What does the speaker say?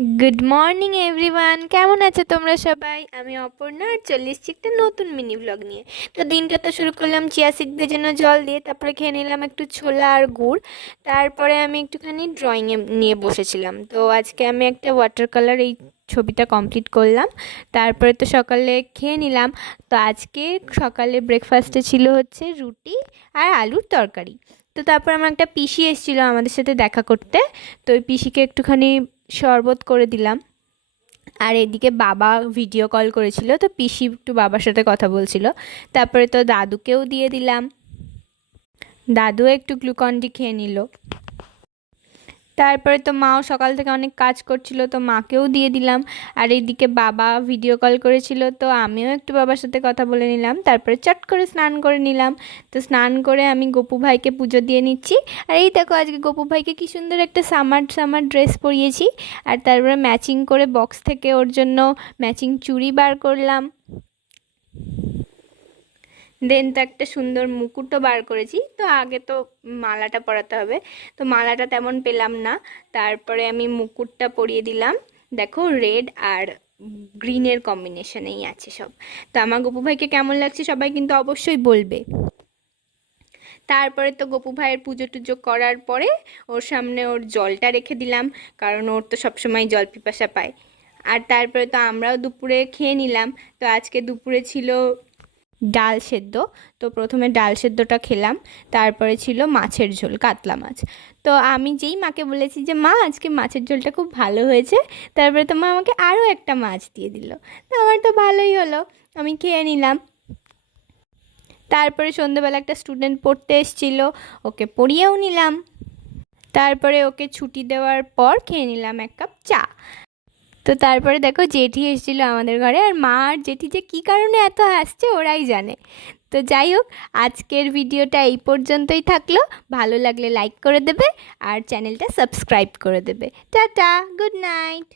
Good morning everyone, কেমন আছো তোমরা সবাই? আমি অপর্ণা আর চলে এসেছি একটা নতুন মিনি ব্লগ নিয়ে। তো দিনটা তো শুরু করলাম চিয়া সিড ভেজানো জল দিয়ে, তারপরে খেয়ে নিলাম একটু ছোলা আর গুড়। তারপরে আমি একটুখানি ড্রয়িংয়ে নিয়ে বসেছিলাম। তো আজকে আমি একটা ওয়াটার কালার এই ছবিটা কমপ্লিট করলাম। তারপরে তো সকালে খেয়ে নিলাম। তো আজকে সকালে ব্রেকফাস্টে ছিল হচ্ছে রুটি আর আলুর তরকারি। তো তারপর আমার একটা পিসি এসেছিলো আমাদের সাথে দেখা করতে। তো ওই পিসিকে একটুখানি শরবত করে দিলাম। আর এদিকে বাবা ভিডিও কল করেছিল, তো পিসি একটু বাবার সাথে কথা বলছিল। তারপরে তো দাদুকেও দিয়ে দিলাম, দাদু একটু গ্লুকন ডি খেয়ে নিল। তারপরে তো মাও সকাল থেকে অনেক কাজ করছিল, তো মাকেও দিয়ে দিলাম। আর এইদিকে বাবা ভিডিও কল করেছিল, তো আমিও একটু বাবার সাথে কথা বলে নিলাম। তারপরে চট করে স্নান করে নিলাম। তো স্নান করে আমি গপু ভাইকে পুজো দিয়ে নিচ্ছি। আর এই দেখো আজকে গপু ভাইকে কি সুন্দর একটা সামার সামার ড্রেস পরিয়েছি। আর তারপরে ম্যাচিং করে বক্স থেকে ওর জন্য ম্যাচিং চুড়ি বার করলাম। দেন তো একটা সুন্দর মুকুটও বার করেছি। তো আগে তো মালাটা পরাতে হবে, তো মালাটা তেমন পেলাম না। তারপরে আমি মুকুটটা পরিয়ে দিলাম। দেখো রেড আর গ্রিনের কম্বিনেশনেই আছে সব। তো আমার গপু ভাইকে কেমন লাগছে সবাই কিন্তু অবশ্যই বলবে। তারপরে তো গপু ভাইয়ের পুজো টুজো করার পরে ওর সামনে ওর জলটা রেখে দিলাম, কারণ ওর তো সবসময় জল পিপাসা পায়। আর তারপরে তো আমরাও দুপুরে খেয়ে নিলাম। তো আজকে দুপুরে ছিল ডাল সেদ্ধ। তো প্রথমে ডাল সেদ্ধটা খেলাম। তারপরে ছিল মাছের ঝোল, কাতলা মাছ। তো আমি যেই মাকে বলেছি যে মা আজকে মাছের ঝোলটা খুব ভালো হয়েছে, তারপরে তো মা আমাকে আরও একটা মাছ দিয়ে দিল। তো আমার তো ভালোই হলো, আমি খেয়ে নিলাম। তারপরে সন্ধ্যেবেলা একটা স্টুডেন্ট পড়তে এসেছিলো, ওকে পড়িয়েও নিলাম। তারপরে ওকে ছুটি দেওয়ার পর খেয়ে নিলাম এক কাপ চা। তো তারপরে দেখো জেঠি এসেছিলো আমাদের ঘরে, আর মা আর জেঠি যে কী কারণে এত হাসছে ওরাই জানে। তো যাই হোক, আজকের ভিডিওটা এই পর্যন্তই থাকলো। ভালো লাগলে লাইক করে দেবে আর চ্যানেলটা সাবস্ক্রাইব করে দেবে। Tata, good night.